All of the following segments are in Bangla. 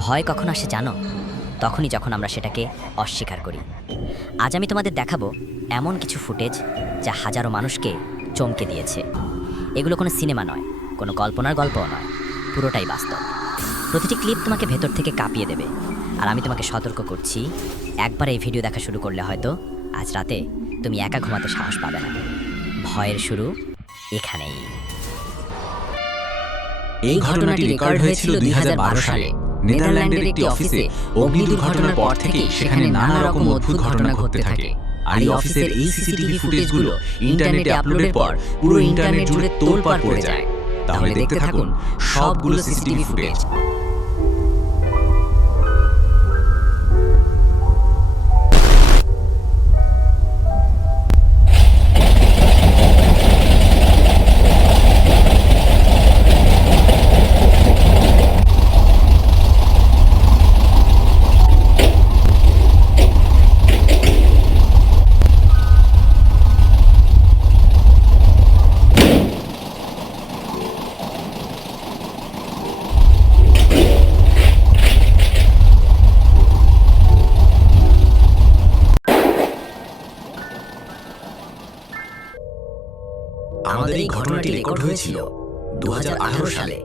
ভয় কখন আসে জানো? তখনই যখন আমরা সেটাকে অস্বীকার করি। আজ আমি তোমাদের দেখাবো এমন কিছু ফুটেজ যা হাজারো মানুষকে চমকে দিয়েছে। এগুলো কোনো সিনেমা নয়, কোনো কল্পনার গল্পও নয়, পুরোটাই বাস্তব। প্রতিটি ক্লিপ তোমাকে ভেতর থেকে কাঁপিয়ে দেবে। আর আমি তোমাকে সতর্ক করছি, একবার এই ভিডিও দেখা শুরু করলে হয়তো আজ রাতে তুমি একা ঘুমাতে সাহস পাবে না। ভয়ের শুরু এখানেই। এই ঘটনাটি রেকর্ড হয়েছিল 2012 সালে নেদারল্যান্ডের একটি অফিসে। অগ্নি দুর্ঘটনার পর থেকেই সেখানে নানা রকম অদ্ভুত ঘটনা ঘটতে থাকে। আর এই অফিসের এই সিসিটিভি ফুটেজগুলো ইন্টারনেটে আপলোডের পর পুরো ইন্টারনেট জুড়ে তোলপাড় পড়ে যায়। তাহলে দেখতে থাকুন সবগুলো সিসিটিভি ফুটেজ। আমাদের এই ঘটনাটি রেকর্ড হয়েছিল 2018 সালে,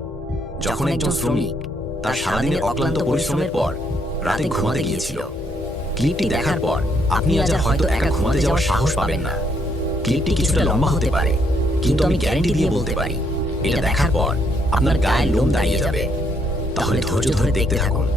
যখন একজন শ্রমিক তার সারাদিনের অক্লান্ত পরিশ্রমের পর রাতে ঘুমাতে গিয়েছিল। ক্লিপটি দেখার পর আপনি আজ আর হয়তো একা ঘুমাতে যাওয়ার সাহস পাবেন না। ক্লিপটি কিছুটা লম্বা হতে পারে, কিন্তু আমি গ্যারান্টি দিয়ে বলতে পারি এটা দেখার পর আপনার গায়ের লোম দাঁড়িয়ে যাবে। তাহলে ধৈর্য ধরে দেখতে থাকুন।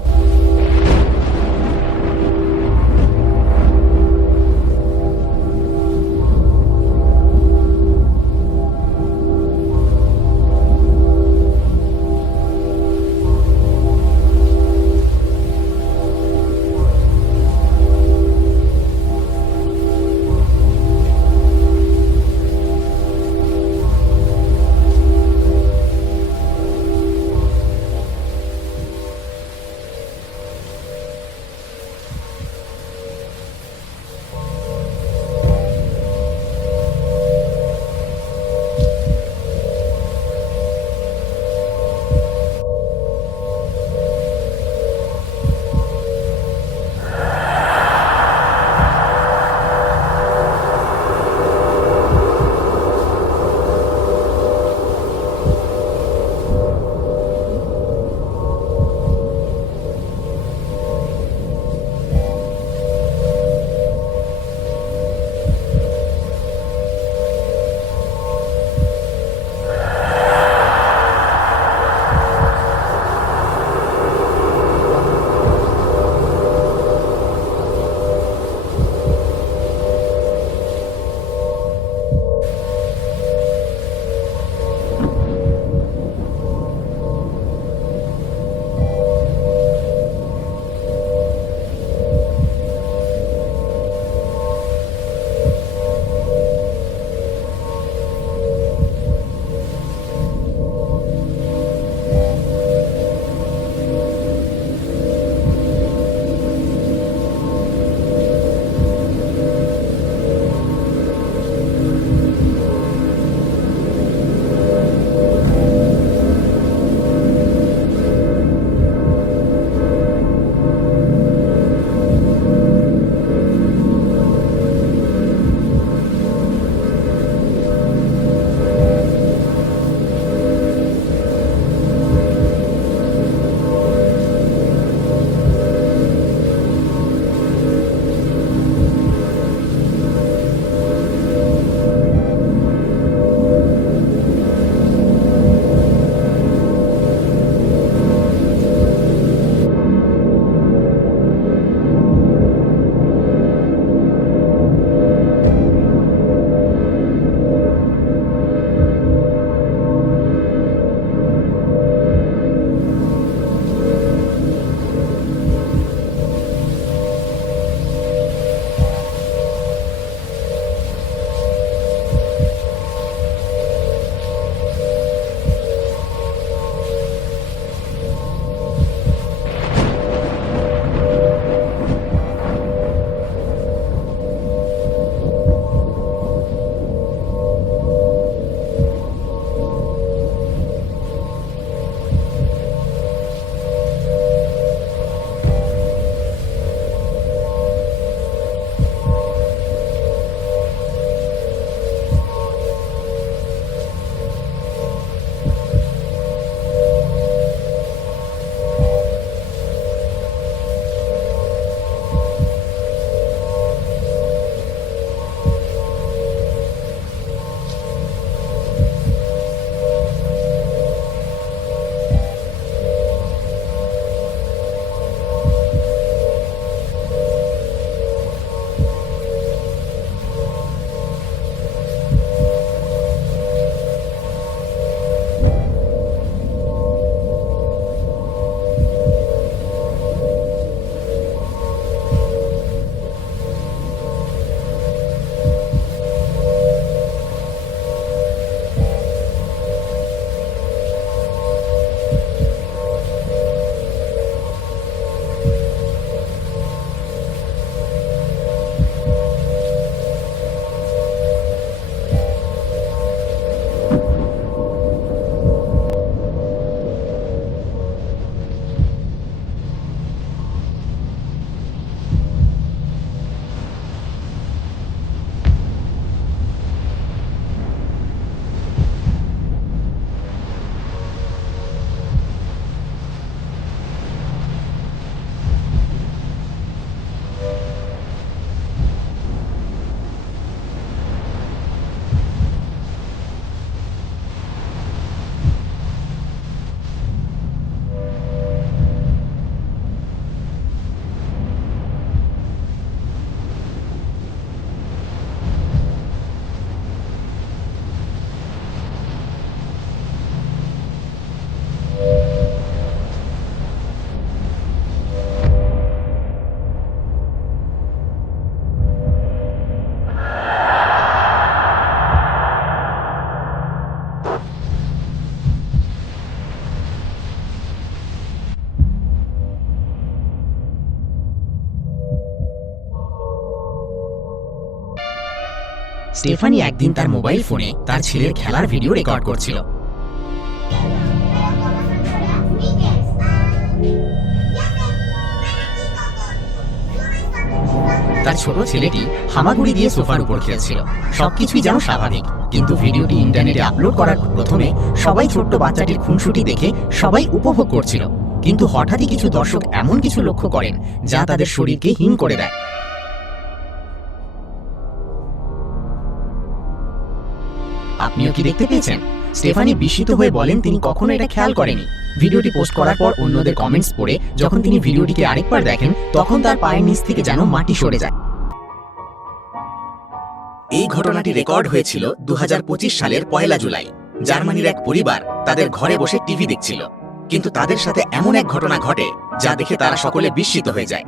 স্টেফানি একদিন তার মোবাইল ফোনে তার ছেলের খেলার ভিডিও রেকর্ড করছিল। তার ছোট ছেলেটি হামাগুড়ি দিয়ে সোফার উপর খেলছিল। সবকিছুই যেন স্বাভাবিক, কিন্তু ভিডিওটি ইন্টারনেটে আপলোড করার প্রথমে সবাই ছোট্ট বাচ্চাটির খুনসুটি দেখে সবাই উপভোগ করছিল, কিন্তু হঠাৎই কিছু দর্শক এমন কিছু লক্ষ্য করেন যা তাদের শরীরকে হিম করে দেয়। আপনিও কি দেখতে পেয়েছেন? স্টেফানি বিস্মিত হয়ে বলেন তিনি কখনো এটা খেয়াল করেনি। ভিডিওটি পোস্ট করার পর অন্যদের কমেন্টস পড়ে যখন তিনি ভিডিওটিকে আরেকবার দেখেন, তখন তার পায়ের নিচ থেকে যেন মাটি সরে যায়। এই ঘটনাটি রেকর্ড হয়েছিল 2025 সালের 1 জুলাই। জার্মানির এক পরিবার তাদের ঘরে বসে টিভি দেখছিল, কিন্তু তাদের সাথে এমন এক ঘটনা ঘটে যা দেখে তারা সকলে বিস্মিত হয়ে যায়।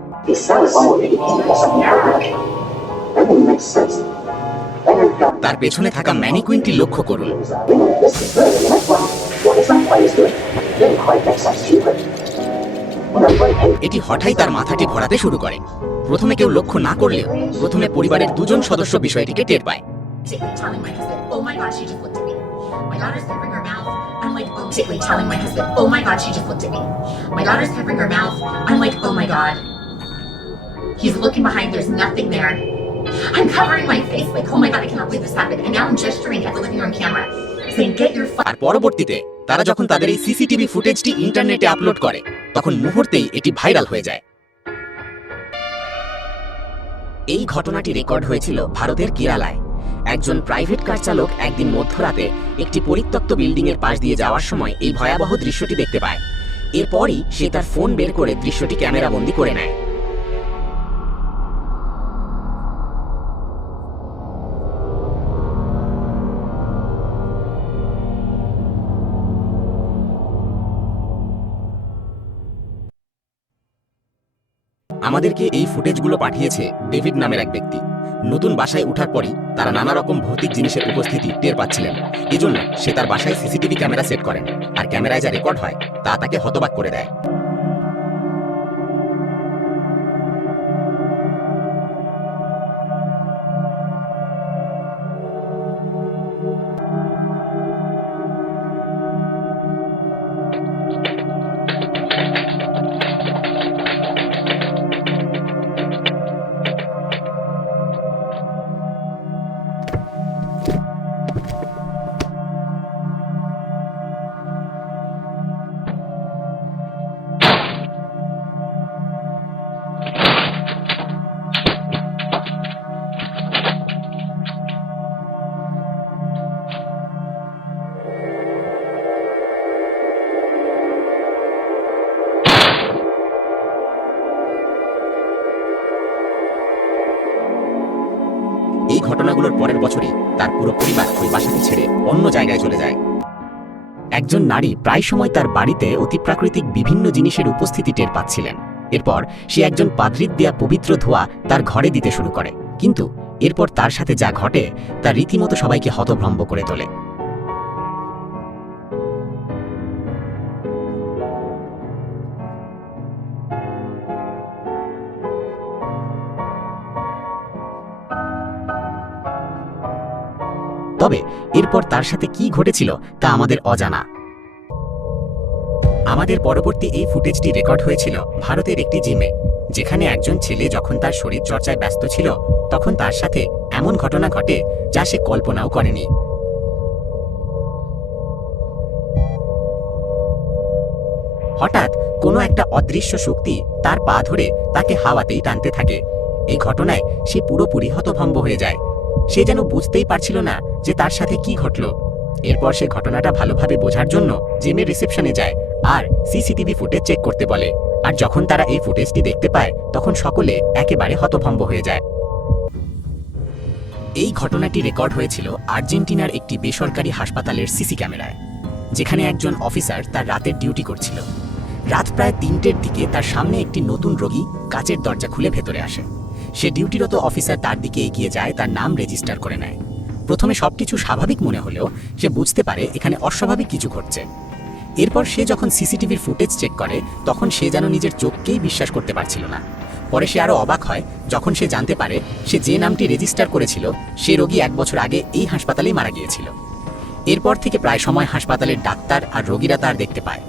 তার পেছনে থাকা ম্যানিকুইনটি লক্ষ্য করুন। এটি হঠাৎই তার মাথাটি ঘোরাতে শুরু করে। প্রথমে কেউ লক্ষ্য না করলেও প্রথমে পরিবারের দুজন সদস্য বিষয়টিকে টের পায়। telling my husband, oh my god, she just looked at me. My daughter's covering her mouth. I'm like, oh, basically telling my husband, oh my god, she just looked at me. My daughter's covering her mouth. I'm like, oh my god. He's looking behind, there's nothing there. I'm covering my face, like, oh my god, I cannot believe this happened. And now I'm gesturing at the living room camera, saying, get your আর পরবর্তীতে তারা যখন তাদের এই সিসিটিভি ফুটেজটি ইন্টারনেটে আপলোড করে, তখন মুহূর্তেই এটি ভাইরাল হয়ে যায়। এই ঘটনাটি রেকর্ড হয়েছিল ভারতের কেরালায়। একজন প্রাইভেট কার চালক একদিন মধ্যরাতে একটি পরিত্যক্ত বিল্ডিং এর পাশ দিয়ে যাওয়ার সময় এই ভয়াবহ দৃশ্যটি দেখতে পায়। এরপরই সে তার ফোন বের করে দৃশ্যটি ক্যামেরাবন্দি করে নেয়। আমাদেরকে এই ফুটেজগুলো পাঠিয়েছে ডেভিড নামের এক ব্যক্তি। নতুন বাসায় ওঠার পরই তারা নানা রকম ভৌতিক জিনিসের উপস্থিতি টের পাচ্ছিলেন। এজন্য সে তার বাসায় সিসিটিভি ক্যামেরা সেট করেন, আর ক্যামেরায় যা রেকর্ড হয় তা তাকে হতবাক করে দেয়। এই ঘটনাগুলোর পরের বছরই তার পুরো পরিবার ওই বাসাটি ছেড়ে অন্য জায়গায় চলে যায়। একজন নারী প্রায় সময় তার বাড়িতে অতিপ্রাকৃতিক বিভিন্ন জিনিসের উপস্থিতি টের পাচ্ছিলেন। এরপর সে একজন পাদ্রির দেয়া পবিত্র ধোঁয়া তার ঘরে দিতে শুরু করে, কিন্তু এরপর তার সাথে যা ঘটে তা রীতিমতো সবাইকে হতভম্ব করে তোলে। তবে এরপর তার সাথে কি ঘটেছিল তা আমাদের অজানা। আমাদের পরবর্তী এই ফুটেজটি রেকর্ড হয়েছিল ভারতের একটি জিমে, যেখানে একজন ছেলে যখন তার শরীর চর্চায় ব্যস্ত ছিল তখন তার সাথে এমন ঘটনা ঘটে যা সে কল্পনাও করেনি। হঠাৎ কোনো একটা অদৃশ্য শক্তি তার পা ধরে তাকে হাওয়াতেই টানতে থাকে। এই ঘটনায় সে পুরোপুরি হতভম্ব হয়ে যায়। সে যেন বুঝতেই পারছিল না যে তার সাথে কি ঘটল। এরপর সে ঘটনাটা ভালোভাবে বোঝার জন্য জিমের রিসেপশনে যায় আর সিসিটিভি ফুটেজ চেক করতে বলে। আর যখন তারা এই ফুটেজটি দেখতে পায় তখন সকলে একেবারে হতভম্ব হয়ে যায়। এই ঘটনাটি রেকর্ড হয়েছিল আর্জেন্টিনার একটি বেসরকারি হাসপাতালের সিসি ক্যামেরায়, যেখানে একজন অফিসার তার রাতের ডিউটি করছিল। রাত প্রায় 3টের দিকে তার সামনে একটি নতুন রোগী কাচের দরজা খুলে ভেতরে আসে। সে ডিউটিরত অফিসার তার দিকে এগিয়ে যায়, তার নাম রেজিস্টার করে নেয়। প্রথমে সবকিছু স্বাভাবিক মনে হলেও সে বুঝতে পারে এখানে অস্বাভাবিক কিছু ঘটছে। এরপর সে যখন সিসিটিভির ফুটেজ চেক করে তখন সে যেন নিজের চোখকেই বিশ্বাস করতে পারছিল না। পরে সে আরো অবাক হয় যখন সে জানতে পারে সে যে নামটি রেজিস্টার করেছিল সে রোগী 1 বছর আগে এই হাসপাতালেই মারা গিয়েছিল। এরপর থেকে প্রায় সময় হাসপাতালের ডাক্তার আর রোগীরা তার দেখতে পায়।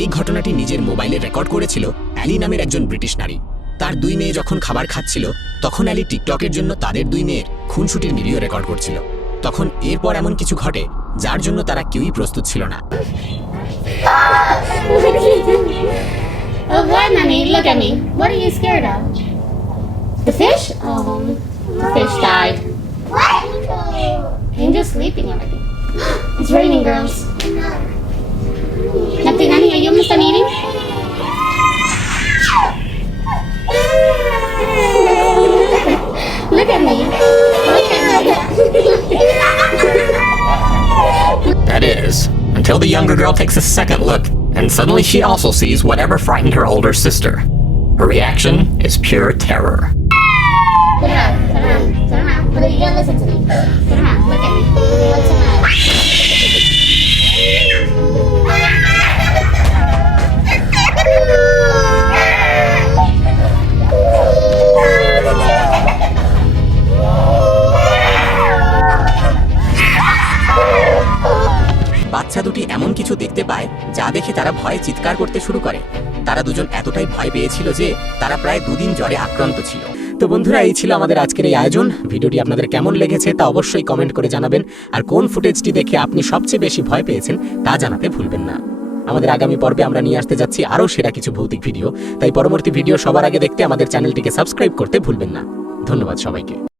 এই ঘটনাটি নিজের মোবাইলে রেকর্ড করেছিল অ্যালি নামের একজন ব্রিটিশ নারী। তার 2 মেয়ে যখন খাবার খাচ্ছিল তখন অ্যালি টিকটকের জন্য তাদের 2 মেয়ের খুনসুটির ভিডিও রেকর্ড করছিল। তখন এরপর এমন কিছু ঘটে যার জন্য তারা কেউই প্রস্তুত ছিল না। Oh, what, Nanny? Look at me. What are you scared of? The fish? Oh, the fish died. What? Angel's sleeping already. It's raining, girls. Nothing, Nanny? Are you almost done eating? Look at me. Look at me. That is, until the younger girl takes a second look, and suddenly she also sees whatever frightened her older sister. Her reaction is pure terror. Turn around. Turn around. Turn around. But you gotta listen to me. Turn around. Look at me. What's the matter? বাচ্চা দুটি এমন কিছু দেখতে পায় যা দেখে তারা ভয়ে চিৎকার করতে শুরু করে। তারা দুজন এতটাই ভয় পেয়েছিল যে তারা প্রায় 2 দিন জ্বরে আক্রান্ত ছিল। তো বন্ধুরা, এই ছিল আমাদের আজকের এই আয়োজন। ভিডিওটি আপনাদের কেমন লেগেছে তা অবশ্যই কমেন্ট করে জানাবেন, আর কোন ফুটেজটি দেখে আপনি সবচেয়ে বেশি ভয় পেয়েছেন তা জানাতে ভুলবেন না। আমাদের আগামী পর্বে আমরা নিয়ে আসতে যাচ্ছি আরও সেরা কিছু ভৌতিক ভিডিও, তাই পরবর্তী ভিডিও সবার আগে দেখতে আমাদের চ্যানেলটিকে সাবস্ক্রাইব করতে ভুলবেন না। ধন্যবাদ সবাইকে।